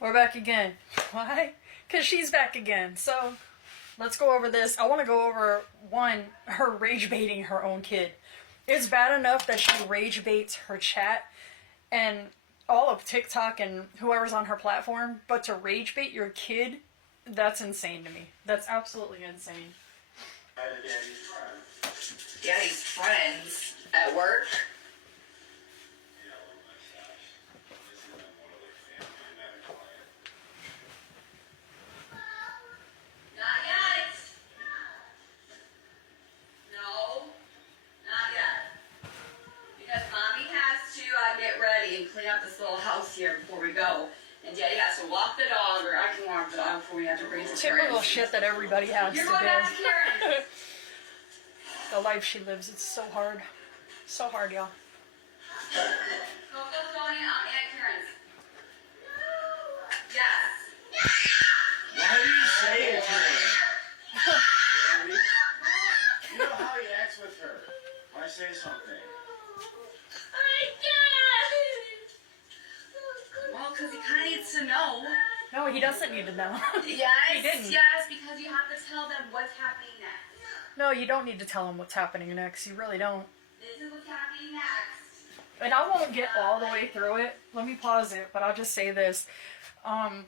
We're back again. Why? Because she's back again. So, let's go over this. I want to go over, one, her rage baiting her own kid. It's bad enough that she rage baits her chat and all of TikTok and whoever's on her platform, but to rage bait your kid, that's insane to me. That's absolutely insane. Daddy's friends at work. Not yet. No, not yet. Because mommy has to get ready and clean up this little house here before we go. And Daddy has to walk the dog, or I can walk the dog before we have to raise the typical shit that everybody has You're to going do. back to Karen. The life she lives, it's so hard. So hard, y'all. Go Sonia, Aunt Karen's. Yes. Why do you say it to her? Gabby? You know how he acts with her. Why say something? Well, because he kind of needs to know. No, he doesn't need to know. Yes, He didn't. yes, because you have to tell them what's happening next. No, you don't need to tell him what's happening next. You really don't. This is what's happening next. And I won't get all the way through it. Let me pause it, but I'll just say this. A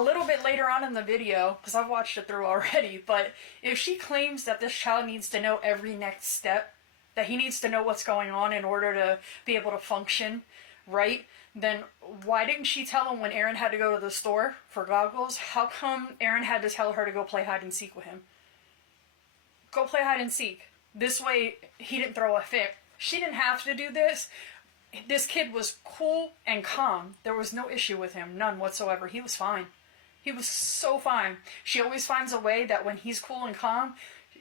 little bit later on in the video, because I've watched it through already, but if she claims that this child needs to know every next step, that he needs to know what's going on in order to be able to function, right? Then why didn't she tell him when Aaron had to go to the store for goggles? How come Aaron had to tell her to go play hide and seek with him? Go play hide and seek. This way he didn't throw a fit. She didn't have to do this. This kid was cool and calm. There was no issue with him, none whatsoever. He was fine. He was so fine. She always finds a way that when he's cool and calm,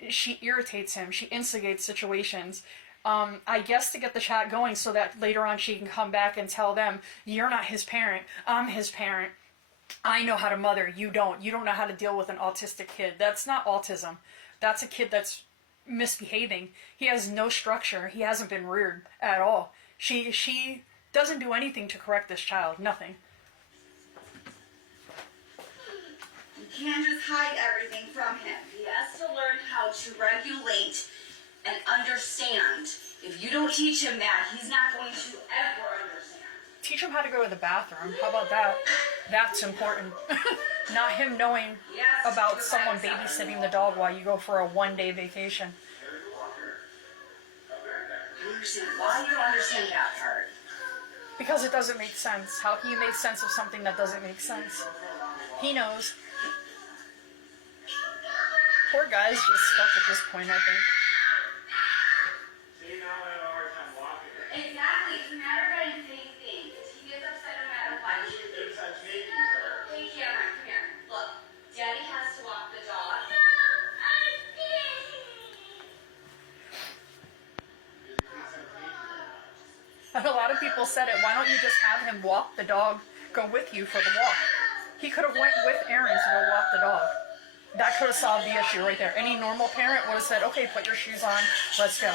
she irritates him. She instigates situations. I guess to get the chat going so that later on she can come back and tell them, you're not his parent, I'm his parent. I know how to mother, you don't. You don't know how to deal with an autistic kid. That's not autism. That's a kid that's misbehaving. He has no structure. He hasn't been reared at all. She doesn't do anything to correct this child. Nothing. You can't just hide everything from him. He has to learn how to regulate and understand. If you don't teach him that, he's not going to ever understand. Teach him how to go to the bathroom. How about that? That's important. Not him knowing about someone babysitting the dog while you go for a one-day vacation. Why you don't understand that part? Because it doesn't make sense. How can you make sense of something that doesn't make sense? He knows. Poor guy's just stuck at this point, I think. See, now I have a hard time walking. Exactly. It's a matter of anything. He gets upset no matter what. She thinks I'm taking her. Hey, Cameron, come here. Look, Daddy has to walk the dog. And a lot of people said it, why don't you just have him walk the dog, go with you for the walk? He could have went with Aaron to go walk the dog. That could have solved the issue right there. Any normal parent would have said, okay, put your shoes on, let's go.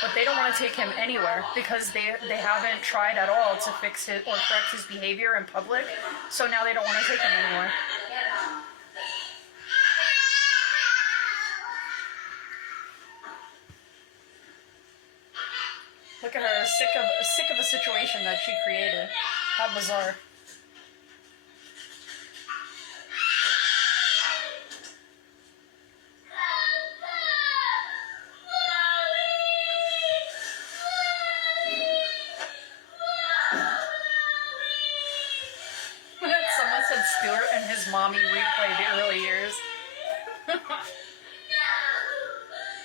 But they don't want to take him anywhere because they haven't tried at all to fix it or correct his behavior in public. So now they don't want to take him anywhere. Look at her, sick of a situation that she created. How bizarre. Someone said Stuart and his mommy replay the early years.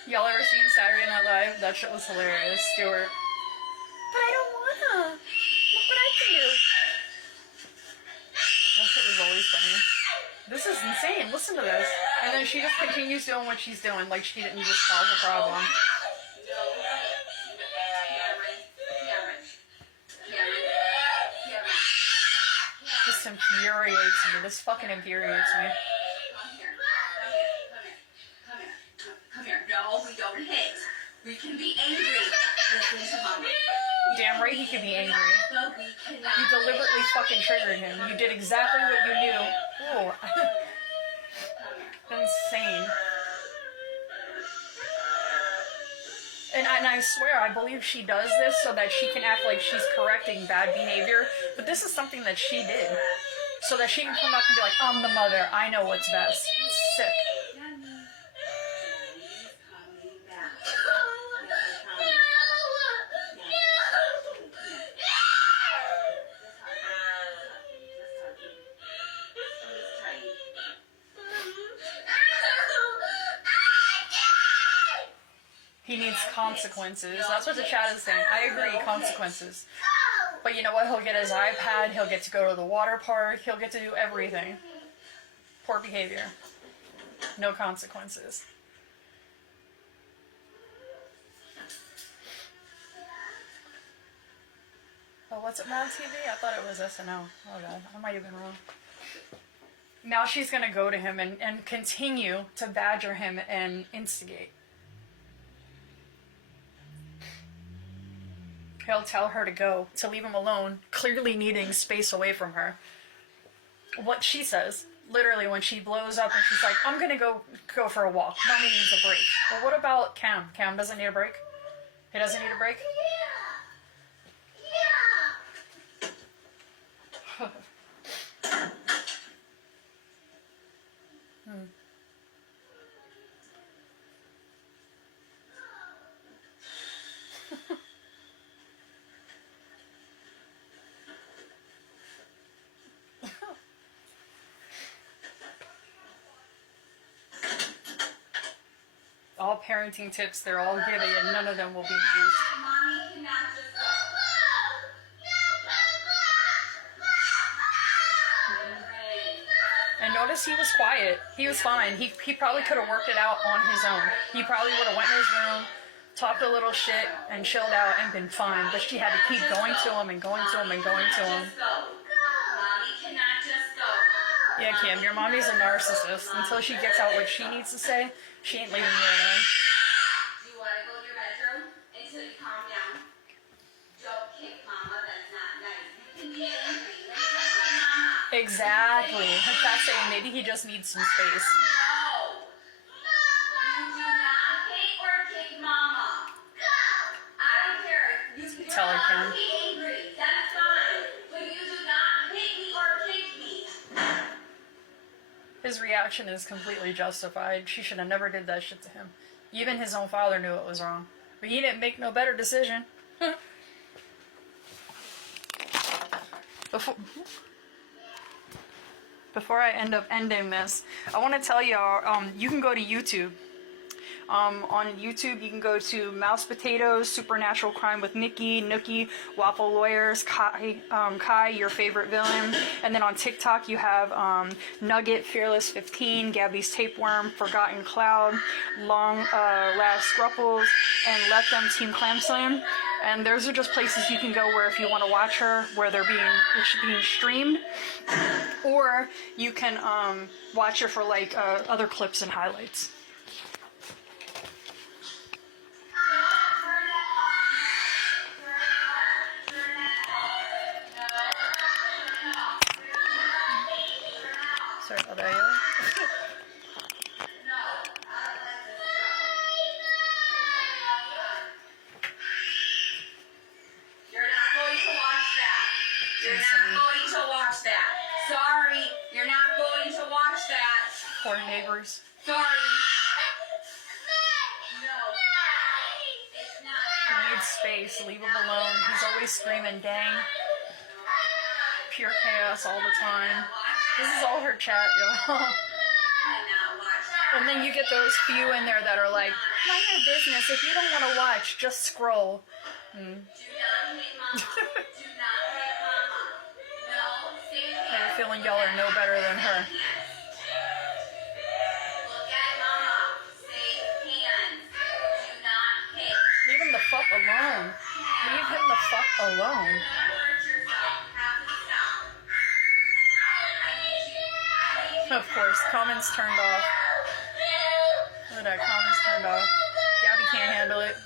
Y'all ever seen Saturday Night Live? That shit was hilarious. Stuart. But I don't wanna. Look what I can do. That shit was always funny. This is insane. Listen to this. And then she just continues doing what she's doing, like she didn't just cause a problem. This infuriates me. This fucking infuriates me. Come here. No, we don't hit. We can be angry. Listen to mommy. Damn right he could be angry. But we cannot. You deliberately fucking triggered him. You did exactly what you knew. Oh, insane. And I swear, I believe she does this so that she can act like she's correcting bad behavior. But this is something that she did. So that she can come up and be like, I'm the mother. I know what's best. It's sick. He needs consequences. That's what the chat is saying. I agree, consequences. But you know what? He'll get his iPad. He'll get to go to the water park. He'll get to do everything. Poor behavior. No consequences. Oh, what's it, Mad TV? I thought it was SNL. Oh god, I might have been wrong. Now she's gonna go to him and continue to badger him and instigate. He'll tell her to go, to leave him alone, clearly needing space away from her. What she says, literally when she blows up and she's like, I'm gonna go for a walk. Mommy needs a break. Well, what about Cam? Cam doesn't need a break? He doesn't need a break? All parenting tips they're all giving and none of them will be used. Mommy cannot just go. And notice he was quiet. He was fine. He probably could have worked it out on his own. He probably would have went in his room, talked a little shit, and chilled out and been fine. But she had to keep going to him and going to him and going to him. Mommy cannot just go. Yeah, Kim, your mommy's a narcissist. Until she gets out what she needs to say, she ain't leaving you alone. Do you want to go in your bedroom until you calm down? Don't kick Mama. That's not nice. You can be angry. Let's go with Mama. Exactly. In fact, saying maybe he just needs some space. No. You do not hate or kick Mama. I don't care. You're Tell her, allowed to Kim. be angry. That's fine. But you do not hit me or kick me. His reaction is completely justified. She should have never did that shit to him. Even his own father knew it was wrong. But he didn't make no better decision. Before I end up ending this, I want to tell y'all, you can go to YouTube. On YouTube, you can go to Mouse Potatoes, Supernatural Crime with Nikki, Nookie, Waffle Lawyers, Kai, your favorite villain. And then on TikTok, you have Nugget, Fearless 15, Gabby's Tapeworm, Forgotten Cloud, Long Last Scruffles, and Let Them Team Clam Slam. And those are just places you can go where if you want to watch her, where it's being streamed. Or you can watch her for like other clips and highlights. Sorry about that, y'all. You're not going to watch that. You're not going to watch that. Sorry, you're not going to watch that. Poor neighbors. Sorry. No. It's not. He needs space. Leave him alone. He's always screaming, dang. Pure chaos all the time. This is all her chat, y'all. And then you get those few in there that are like, mind your business. If you don't want to watch, just scroll. Do not hate Mama. Do not hate Mama. No, stay I have a here. feeling y'all are no better than her. Look at Mama. Safe hands. Do not hit. Leave him the fuck alone. Leave him the fuck alone. Don't hurt yourself. You have to stop. I need you. I need you. Of course, comments turned off. Look at that, comments turned off. Gabby can't handle it.